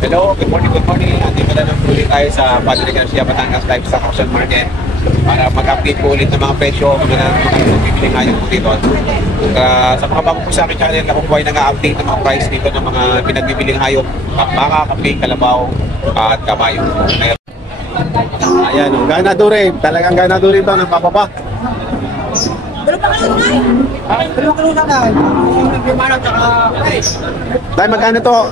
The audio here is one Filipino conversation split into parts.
Hello, good morning, good morning. Andito na lang ulit tayo sa Padre Garcia, Batangas Livestock Auction Market para mag-update po ulit ng mga presyo mga bibili ngayon po dito. Sa mga bago po sa aking channel, ako po ay nag-update ng mga price dito ng mga pinagbibiling hayop, baka, kape, kalabaw, at kabayo. Ayan, ganado rin. Talagang ganado rin ito ng papapa. Tayo, magkano to?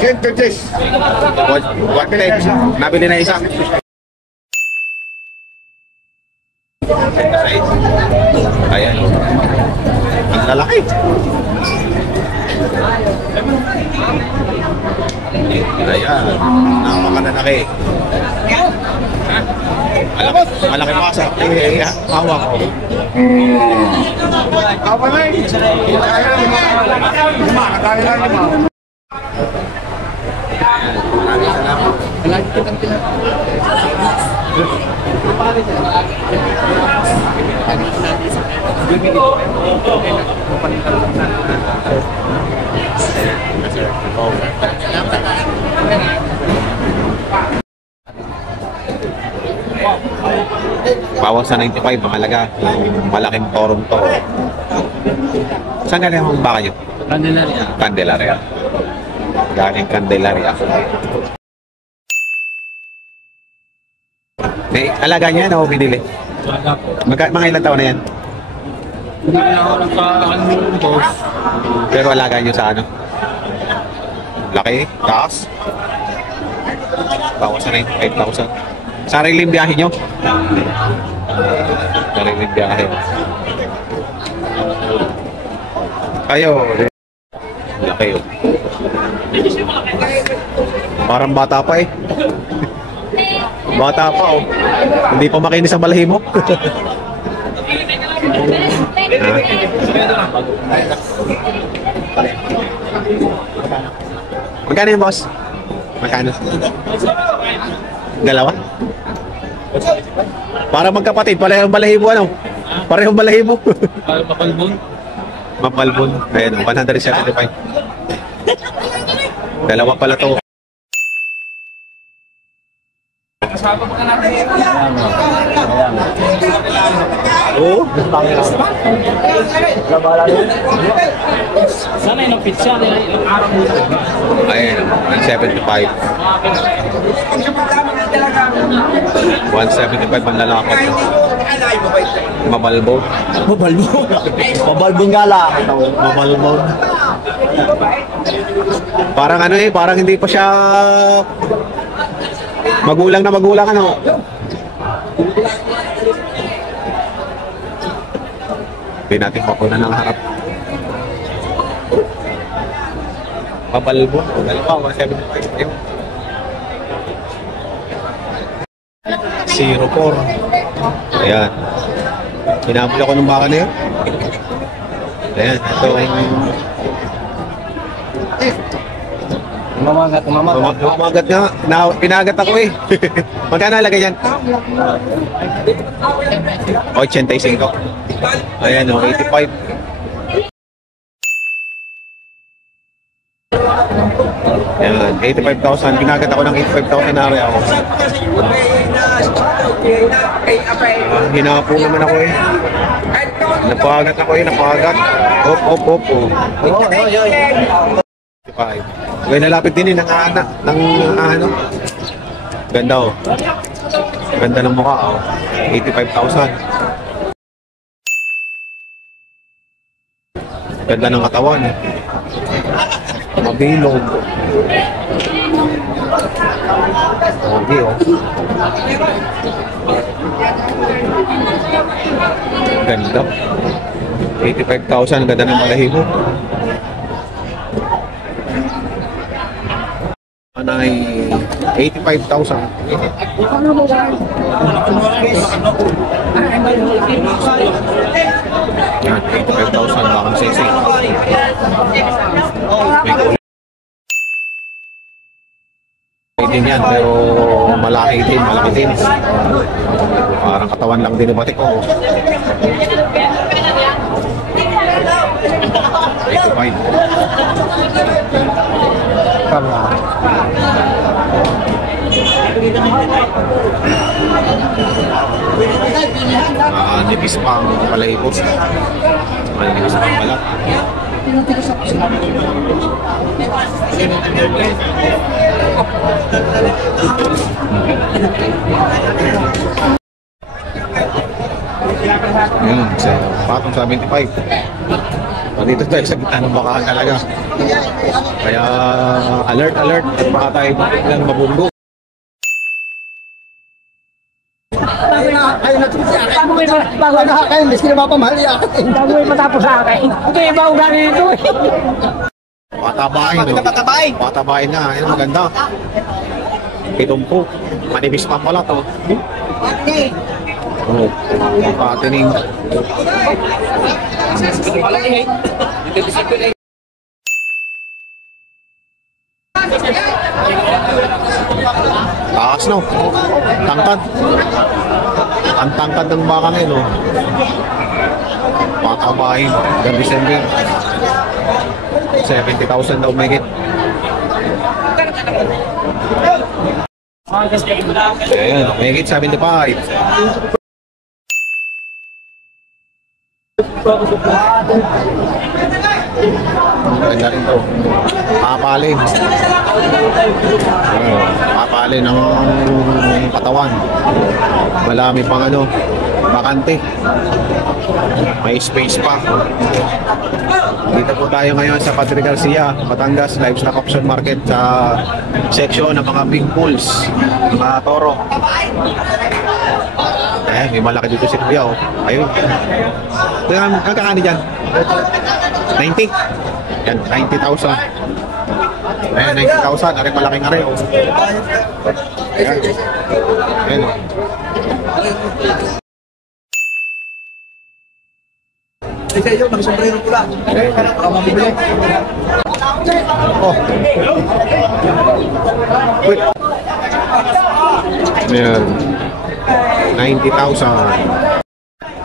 150. Nabili na isa. Ayan. Ang lalaki. Ayan. Napakalalaki. Malaki pa sa hawak ko. Bawas sa 95, mahalaga. Malaking torong to. Saan galing ang baka nyo? Candelaria. Candelaria. Galing Candelaria. May alaga niya na o binili? Mga ilang taon na yan? Hindi na ako nagkakaroon boss. Pero alaga niyo sa ano? Laki? Taas? Bawas sa 95,000. Sariling biyahe nyo? Sariling biyahe. Kayo. Laki yun. Parang bata pa eh. Bata pa oh. Hindi pa makinis ang balahibo. Magkano yung boss? Magkano? Dalawa? Para magkapatid, parehong balahibo ano? Parehong balahibo. Mapalbon. Mapalbon. Ayan, 175. Dalawa pala to. Oo. Sana yung pizza nila ilang araw muna. Ayan, 175. 175 ang lalakad. Mabalbo. Mabalbon. Mabalbon nga lang. Mabalbo. Parang ano eh, parang hindi pa siya magulang na magulang ano. Hindi natin makuha ng harap. Mabalbo. Dalawa, 175. 04. Ayan. Hinabol ako ng baka na yun. Ayan. Ito Mamagat. Mamagat nga. Pinagat ako eh. Magkano lagay yan? 85. Ayan o, 85. Ayan, 85,000. Pinagat ako ng 85,000 na rin ako. Hinapo naman ako eh. Napagat ako eh, napagat. Hop. Kaya nalapit din eh, ng ano. Ganda oh. Ganda ng mukha oh. 85,000. Ganda ng katawan eh. Mabilog. Okay oh. Ganda. 85,000. Ganda ng balahibo. Ay 85,000. 85,000 bakang sisi. Din yan, pero malaki din. Parang katawan lang din yung batik ko. 85. Nipis pang palahipos. Nipis pang balat. Yun, sa patong sa 25. Dito tayo sa gitna ng bakahan talaga. Kaya alert at baka tayo lang mabunggo. Bago na kayo, hindi sila mapamahali ako. Bago yung matapos sa akin. Ito yung bago gano'n ito eh. Patabain, no? Patabain na. Ayun, maganda. Pitumpo. Manibis pa pala to. Oh, patining. Taas, no? Tangkad. Ang tangkad ng baka ngayon, no? Patabain. Hanggang December. 70,000 daw megit. Ayan, megit 75. Ganda rin to. Papalin. Papalin ang katawan. Malami pang ano, bakante. May space pa. Dito po tayo ngayon sa Padre Garcia, Batangas Livestock Auction Market sa section ng mga big bulls, mga toro. May malaki dito si Kuya, oh. Ayun. Ang kakani dyan? 90? Yan, 90,000. Ayan, 90,000. Ari malaking ari, oh. Ayan. Ayan, oh. Sa iyo, nagsombrero pula. Para mabibili. Oh. Wait. Ayan. 90,000.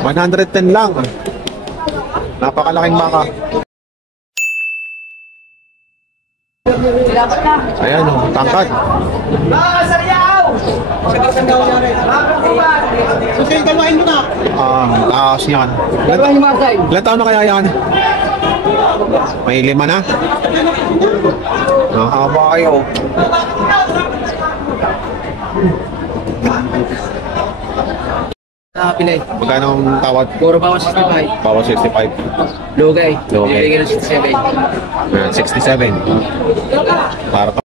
110 lang. Napakalaking baka. Ayan, oh, tangkad. Galwain mo na. Taas niyan. Galwain mo Marcay. Ilan taon na kaya yan? May 5 na? Nakahaba kayo. Pilay. Magkano ang tawad? Puro bawas 65. Bawas 65. Lugay. Lugay. Ibigay ng 67. Ayan, 67. Para pa.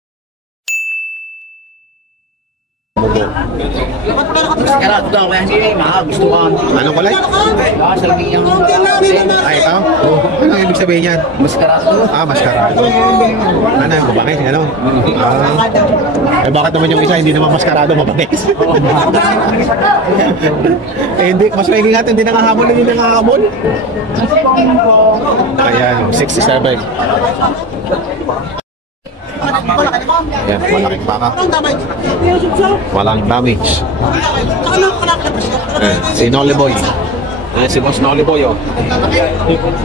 Kaya ito ako yan siya, mga gusto ka. Anong kulay? Salamin yung... Ay, ito? Anong ibig sabihin yan? Maskarado. Maskarado. Ano, mabangis, ano? Bakit naman yung isa hindi naman maskarado, mabangis? Hindi, mas maigi nga ito, hindi nangahamon. Ayan, 67. Ayan, malaking baka. Walang damage. Ayan, si Nolly Boy. Ayan, si Boss Nolly Boy, oh.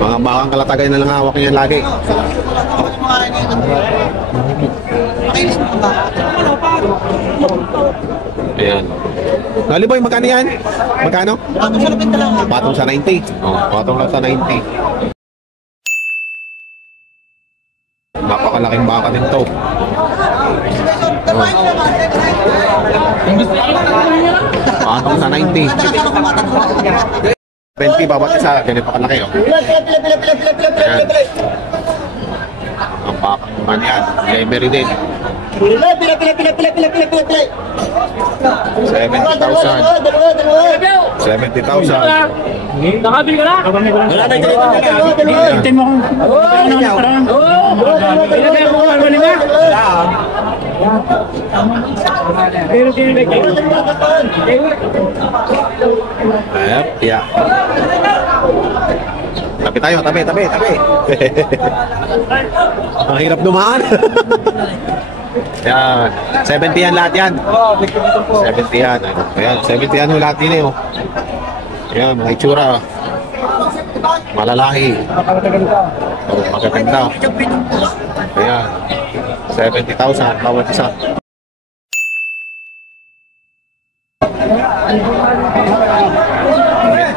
Mga bakang kalatagay na lang hawak niyan lagi. Ayan. Nolly Boy, magkano yan? Magkano? Patong sa 90. Oh, patong lang sa 90. Napakalaking baka din to. Patong sa 90. 20 bawat isa, ganito kalaki, oh. Ayan. Ang baka naman yan, Lemery din. 70,000. 70,000. Nakabili ka na? Wala na dito. Hintin mo kung ano na parang. Ilagay mo kung ano na. Pero tinilagay. Ayap, yeah. Tabi tayo, tabi. Ang hirap dumaan. Yan, 70 yan lahat yan. 70 yan. Ayan, 70 yan lahat din eh. Oh. Ayan, mga itsura. Malalaki. Oh, magaganda. Ayan. 70,000 bawat isa.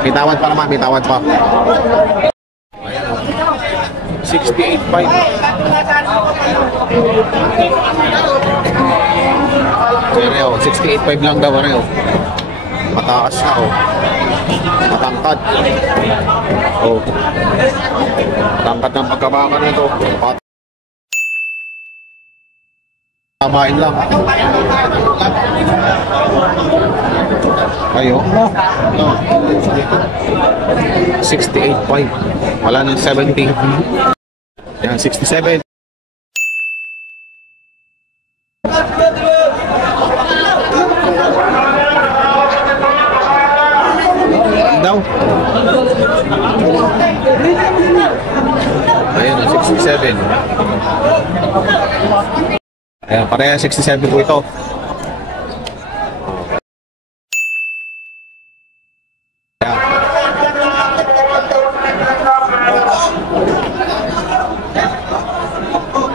Bitawan pa naman, bitawan pa. 68.5. Pareo, 68.5 lang daw, pareo. Mataas na, oh. Matangkad. Oh. Matangkad ng pagkabaka na ito. Tamain lang. Ayo. 68.5. Wala nang 70. Yan, 67. Daw. Ayan, 67. Ayan, pareha 67 po ito.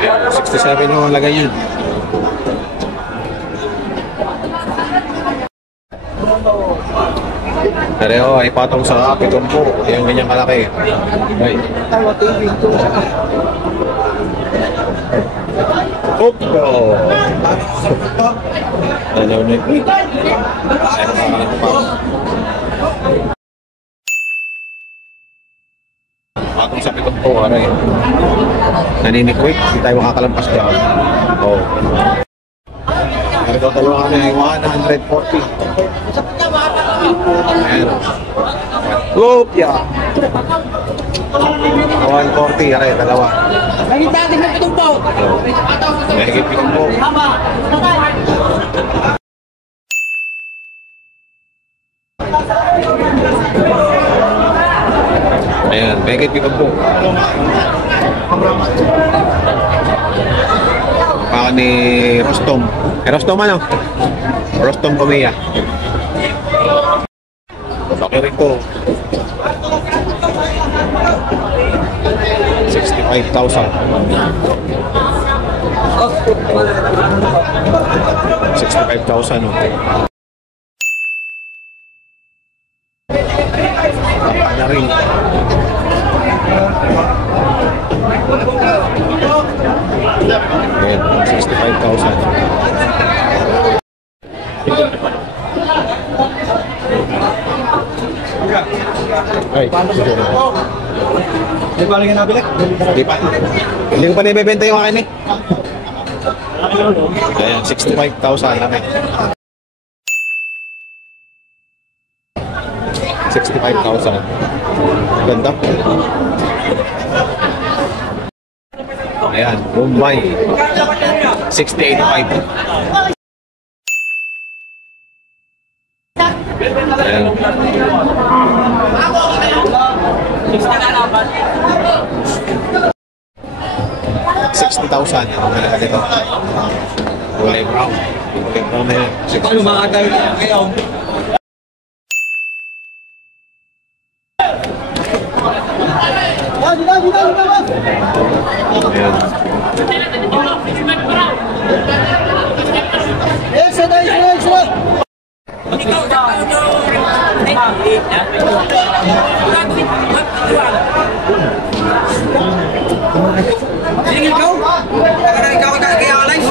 Ayan, 67 yung lagay yun. Pareho ay patong sa pitong po. Yung ganyang kalaki. Ay. Oop! Oh. Ano na ito? Patong sa pitong po. Ano yun? Naninikwik. Hindi tayo makakalampas dyan. Oh. Ito talaga kami ay 140. Ayan. Lopia. 140. Aray, dalawa. Nagitatin mo pitong po. Mahigit pitong po. Ayan, mahigit pitong po. Baka ni Rostom. Rostom ano? Rostom Pumia. Laki rin ko. 65,000. 65,000 oh. Ano rin? Ayan, 65,000. Ay, Di ba lang nabili? Hindi pa. Hindi ko pa nabibenta yung akin eh. Ayan, 65,000 lang eh. 65,000. Ganda. Ayan, Mumbai. 6085. Ayan. 60,000 ang halaga nito. Kulay brown. Kulay brown na yan. Paano makagawin kayo? Ayan. Singil ko? Ikaw kaya-align?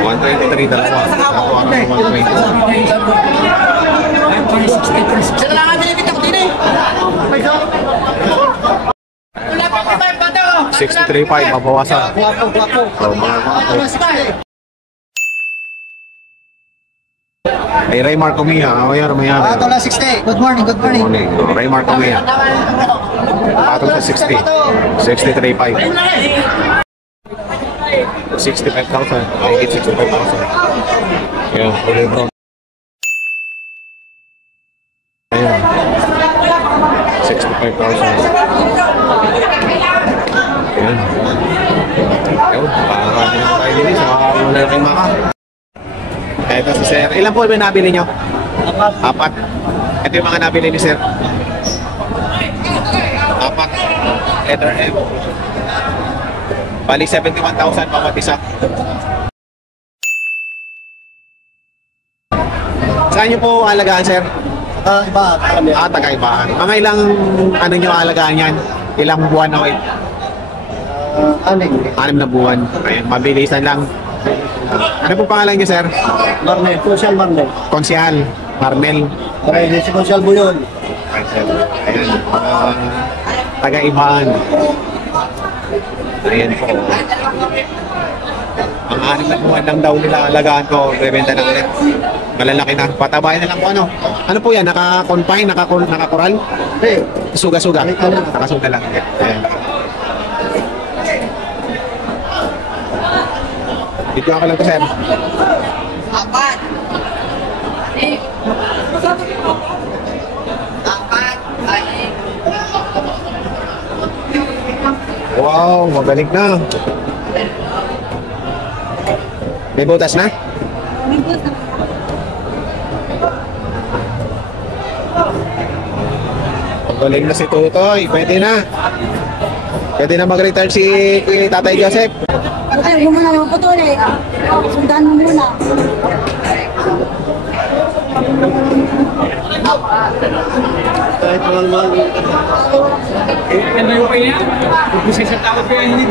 123 dalawa. Ako ang 120. Sila lang ang binibita ko din eh. 63.5 mabawasan. Oh, mga ay Raymar Comia, ayan mayari. Tola 60. Good morning, good morning. Morning. Oh, Raymar Comia. Patong sa 60. 63.5. 65,000. Ay, 65,000. Ayan, kulay brown. Ayan. 65,000. Ayan. Ayun, pakarami naman tayo din sa mga malaking maka. Ito si Sir. Ilan po yung nabili nyo? Apat. Ito yung mga nabili ni Sir. Apat. Letter M. Bali 71,000 bawat isa. Saan nyo po alagaan, sir? Iba. Taga-ibaan. Mga ilang ano nyo alagaan yan? Ilang buwan o 6 na buwan. Ayun, mabilisan lang. Ano po pangalan niyo, sir? Marnel. Social Marnel. Konsyal Marmel. Okay, si Social Buyon. Ayan. Taga-ibaan. Ayan po. Mga 6 na buwan lang daw nila alagaan ko. Bebenta na ulit. Malalaki na. Patabayan na lang po ano. Ano po yan? Naka-confine? Naka-coral? Hey. Suga-suga. Nakasuga lang. Ayan. Dito ako lang to, sir. Apat. Wow, magaling na. May butas na? Magaling na si Tutoy. Pwede na. Pwede na mag-return si Tatay Joseph. Ay, huwag mo na magputol eh. Sundan mo muna. Kahit walang mga... Ano yung kaya? Kung sa tao kaya hindi